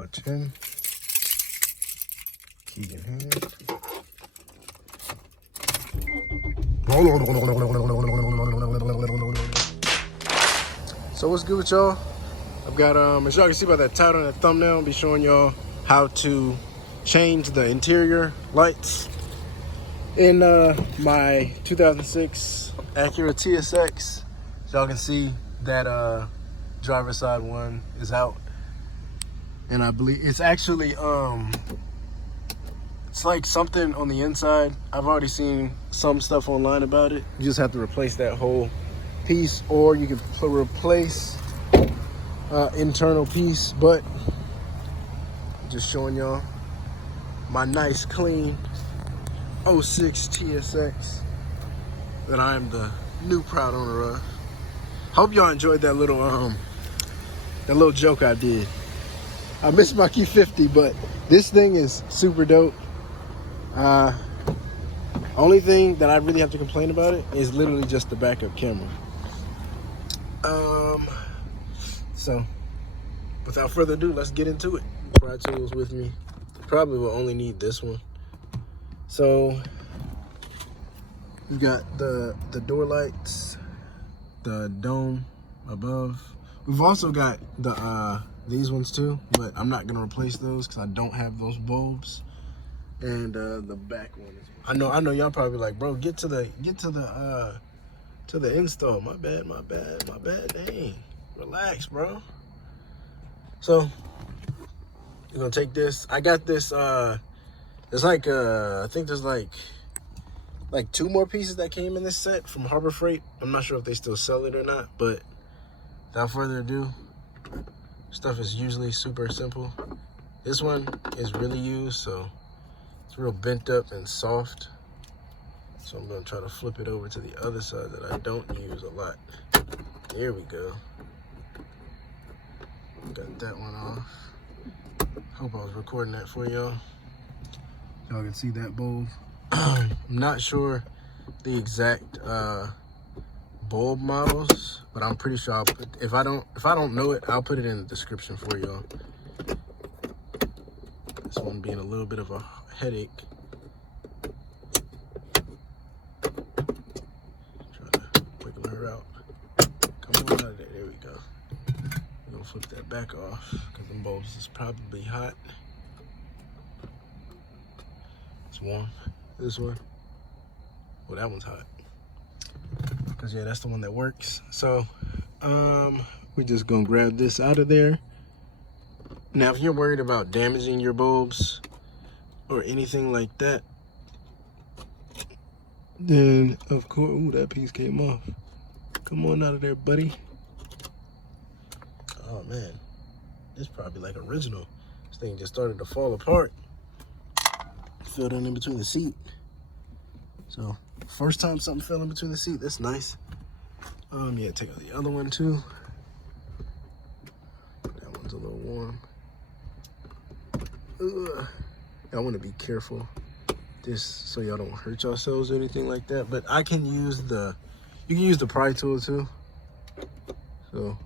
clutch in. Key in hand. So what's good with y'all? I've got, as y'all can see by that title and that thumbnail, I'll be showing y'all how to change the interior lights in my 2006 Acura TSX. As y'all can see, that driver's side one is out. And I believe it's actually, it's like something on the inside. I've already seen some stuff online about it. You just have to replace that whole piece, or you can replace internal piece. But just showing y'all my nice clean 06 TSX that I am the new proud owner of. Hope y'all enjoyed that little joke I did. I missed my Q50, but this thing is super dope. Only thing that I really have to complain about it is literally just the backup camera. So without further ado, let's get into it. Pride tools with me. Probably will only need this one. So you got the door lights, the dome above. We've also got the these ones too, but I'm not gonna replace those because I don't have those bulbs. And the back one is, I know y'all probably like, bro, get to the install. My bad. Dang, relax, bro. So you're gonna take this. I got this. There's like I think there's like 2 more pieces that came in this set from Harbor Freight. I'm not sure if they still sell it or not, but without further ado, stuff is usually super simple. This one is really used, so it's real bent up and soft. So I'm gonna try to flip it over to the other side that I don't use a lot. There we go. Got that one off. Hope I was recording that for y'all. Y'all can see that bulb. I'm not sure the exact bulb models, but I'm pretty sure I'll put, if I don't know it, I'll put it in the description for y'all. This one being a little bit of a headache. Trying to wiggle her out. Come on out of there. There we go. We're gonna flip that back off because the bulbs is probably hot. It's warm. This one. Well, that one's hot. Because yeah, that's the one that works. So we're just gonna grab this out of there. Now, if you're worried about damaging your bulbs or anything like that, then of course, ooh, that piece came off. Come on out of there, buddy. Oh man, this is probably like original. This thing just started to fall apart. Filled in between the seat. So first time something fell in between the seat. That's nice. Yeah, take out the other one too. That one's a little warm. Y'all want to be careful, just so y'all don't hurt yourselves or anything like that. But I can use you can use the pry tool too. So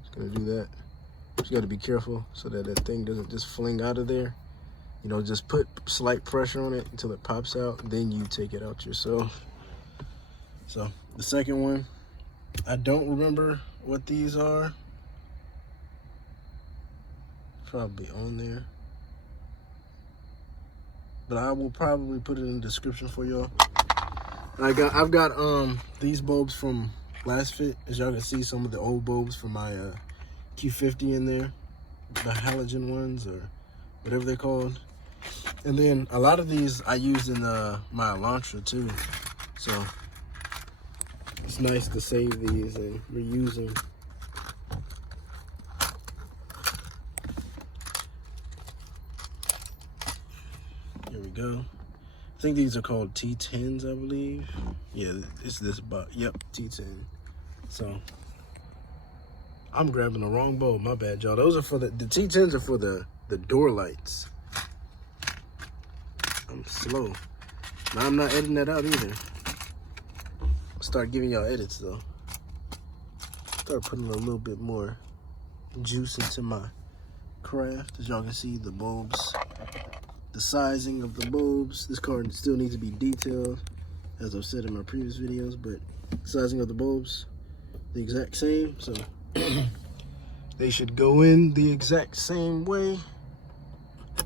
just gonna do that. You got to be careful so that that thing doesn't just fling out of there. You know, just put slight pressure on it until it pops out, then you take it out yourself. So the second one, I don't remember what these are. Probably on there. But I will probably put it in the description for y'all. I've got these bulbs from Lasfit. As y'all can see, some of the old bulbs from my Q50 in there. The halogen ones or whatever they're called. And then a lot of these I used in my Elantra too. So it's nice to save these and reuse them. Here we go. I think these are called T10s, I believe. Yeah, it's this, but yep, T10. So I'm grabbing the wrong bulb. My bad, y'all. Those are for the T10s are for the door lights. I'm slow. Now I'm not editing that out either. I'll start giving y'all edits though. Start putting a little bit more juice into my craft. As y'all can see, the bulbs, the sizing of the bulbs. This car still needs to be detailed, as I've said in my previous videos, but sizing of the bulbs, the exact same. So they should go in the exact same way.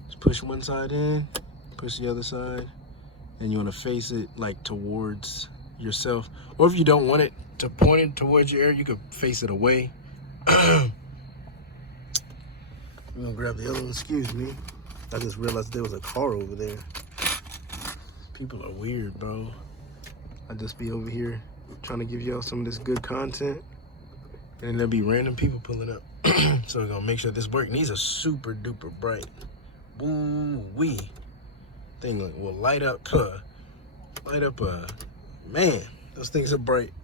Just push one side in, push the other side, and you want to face it like towards yourself. Or if you don't want it to point it towards your ear, you could face it away. I'm gonna grab the other one. Excuse me. I just realized there was a car over there. People are weird, bro. I just be over here trying to give y'all some of this good content, and then there'll be random people pulling up. So we're gonna make sure this works. And these are super duper bright. Woo-wee. Thing will light up, man, those things are bright.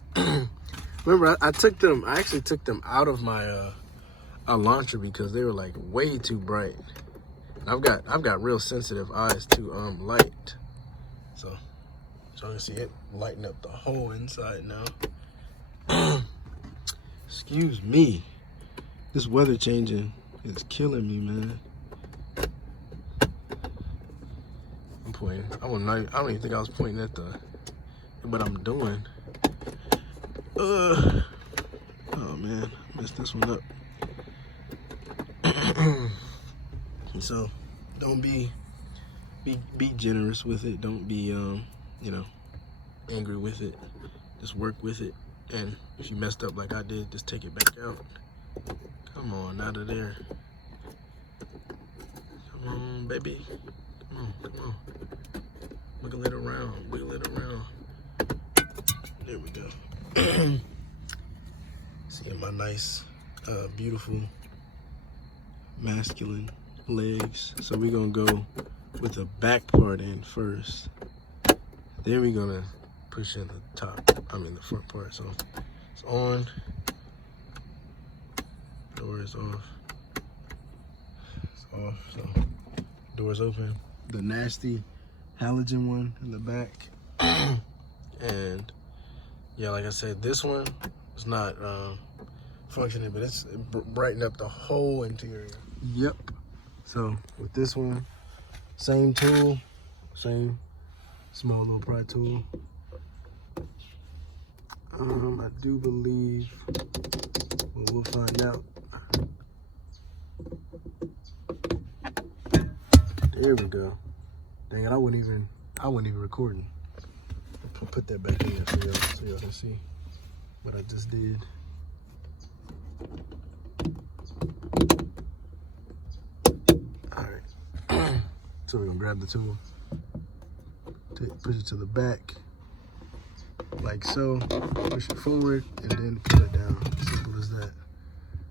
Remember, I actually took them out of my launcher because they were like way too bright. And I've got real sensitive eyes to light. So y'all can see it lighting up the whole inside now. Excuse me. This weather changing is killing me, man. I'm pointing. I don't even think I was pointing at what I'm doing. Oh man, I messed this one up. So don't be generous with it. Don't be angry with it. Just work with it. And if you messed up like I did, just take it back out. Come on, out of there. Come on, baby. Come on. Wiggle it around. There we go. See my nice, beautiful, masculine legs. So we're gonna go with the back part in first. Then we're gonna push in the front part. So it's on. Door is off. It's off. So doors open. The nasty halogen one in the back. And yeah, like I said, this one is not functioning, but it's brightened up the whole interior. Yep. So with this one, same tool, same small little pry tool. I do believe, well, we'll find out. There we go. Dang it, I wasn't even recording. I'll put that back in there so y'all can see what I just did. All right. So we're gonna grab the tool, push it to the back, like so, push it forward, and then pull it down. Simple as that.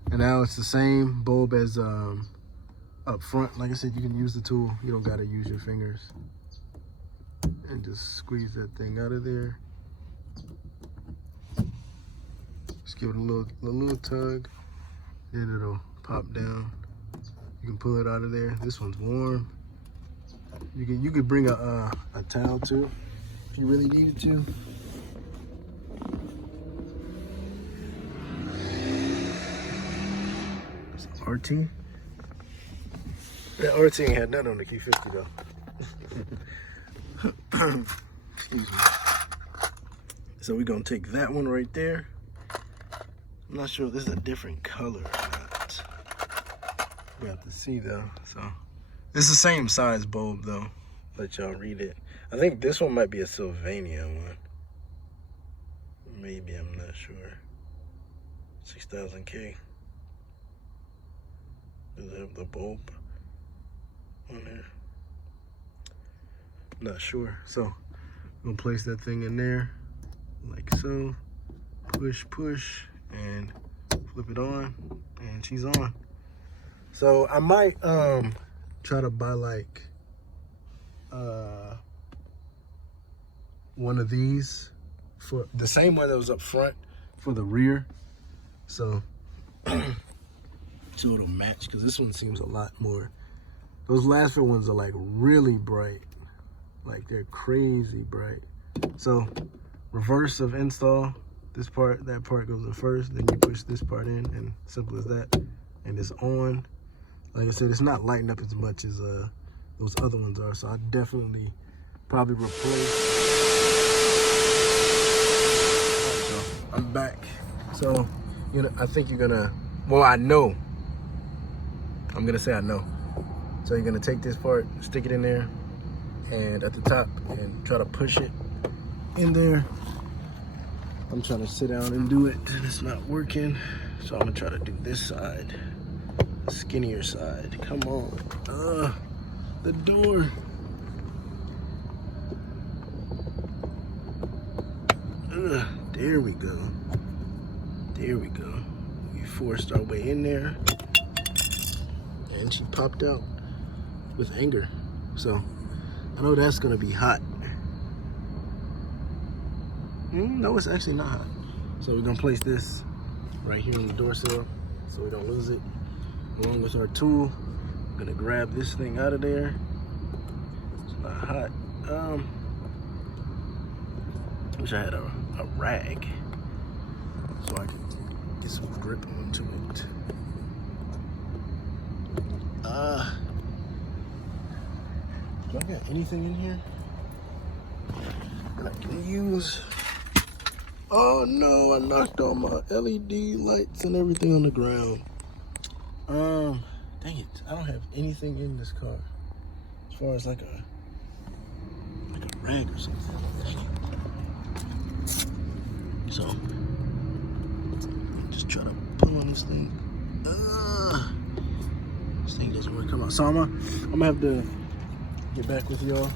And now it's the same bulb as up front. Like I said, you can use the tool. You don't gotta use your fingers. And just squeeze that thing out of there. Just give it a little tug, then it'll pop down. You can pull it out of there. This one's warm. You could bring a towel too if you really needed to. It's RT. That RT ain't had nothing on the Q50 though. Excuse me. So we're gonna take that one right there. I'm not sure if this is a different color or not. We have to see though. So it's the same size bulb though. Let y'all read it. I think this one might be a Sylvania one. Maybe, I'm not sure. 6,000K. Does it have the bulb on there? Not sure. So I'm gonna place that thing in there like so. Push, and flip it on, and she's on. So I might try to buy like one of these for the same one that was up front for the rear. So it'll match, because this one seems a lot more. Those Lasfit ones are like really bright. Like they're crazy bright. So reverse of install, that part goes in first, then you push this part in, and simple as that, and it's on. Like I said, it's not lighting up as much as those other ones are, so I definitely probably replace. So I'm back. So, you know, I think you're gonna, well, I know. I'm gonna say I know. So you're gonna take this part, stick it in there, and at the top, and try to push it in there. I'm trying to sit down and do it, and it's not working. So I'm gonna try to do this side, the skinnier side. Come on, the door. There we go. There we go. We forced our way in there, and she popped out with anger. So I know that's gonna be hot. No, it's actually not hot. So we're gonna place this right here on the door sill so we don't lose it. Along with our tool, I'm gonna grab this thing out of there. It's not hot. Wish I had a rag so I could get some grip onto it. Do I got anything in here that I can use? Oh no, I knocked all my LED lights and everything on the ground. Dang it, I don't have anything in this car as far as like a rag or something. So just try to pull on this thing. This thing doesn't want to come out. So I'm gonna have to get back with y'all.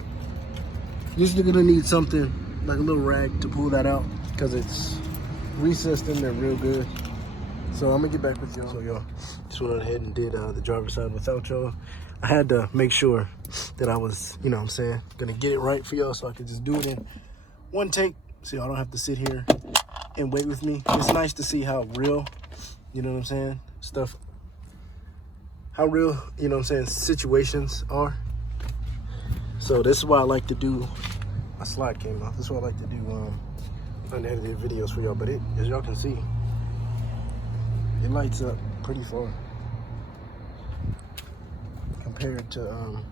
Usually gonna need something like a little rag to pull that out because it's recessed in there real good. So I'm gonna get back with y'all. So y'all just went ahead and did the driver's side without y'all. I had to make sure that I was, you know what I'm saying, gonna get it right for y'all so I could just do it in one take so y'all don't have to sit here and wait with me. It's nice to see how real, you know what I'm saying, stuff, how real, you know what I'm saying, situations are. So this is why I like to do, my slide came off. This is why I like to do unedited videos for y'all. But it, as y'all can see, it lights up pretty far compared to, I'm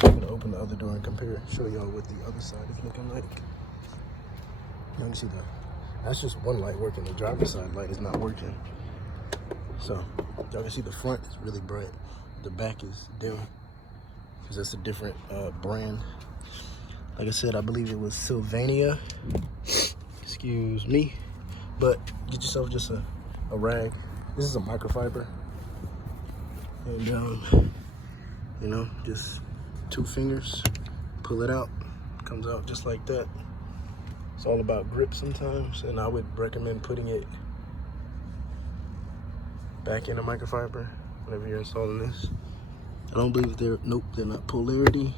gonna open the other door and show y'all what the other side is looking like. You can see that's just one light working. The driver's side light is not working. So y'all can see the front is really bright. The back is dim because that's a different brand. Like I said, I believe it was Sylvania. Excuse me. But get yourself just a rag. This is a microfiber. And you know, just 2 fingers, pull it out. Comes out just like that. It's all about grip sometimes, and I would recommend putting it back in a microfiber whenever you're installing this. I don't believe they're not polarity,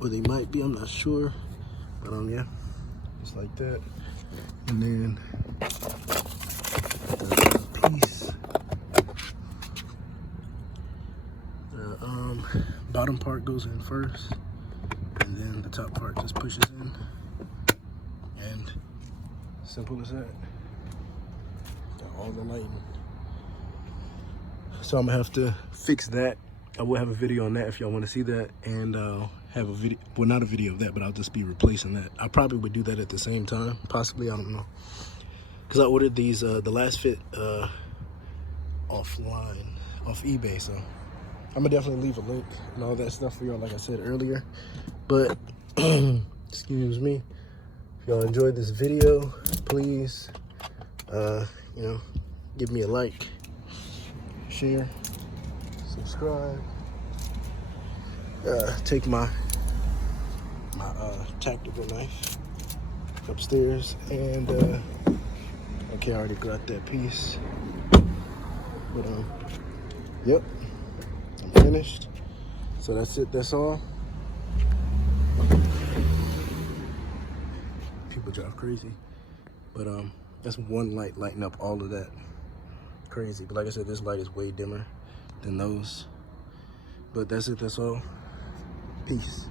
or they might be, I'm not sure. But yeah, just like that. And then the piece, the bottom part goes in first, and then the top part just pushes in. And simple as that. Got all the lighting. So I'm gonna have to fix that. I will have a video on that if y'all want to see that, and have a video, well, not a video of that, but I'll just be replacing that. I probably would do that at the same time, possibly, I don't know, because I ordered these the Lasfit offline, off eBay. So I'm gonna definitely leave a link and all that stuff for y'all, like I said earlier. But excuse me, if y'all enjoyed this video, please you know, give me a like, share, subscribe. Take my tactical knife upstairs, and okay, I already got that piece, but yep, I'm finished. So that's it, that's all. People drive crazy, but that's one light lighting up all of that. Crazy. But like I said, this light is way dimmer than those. But that's it, that's all. Peace.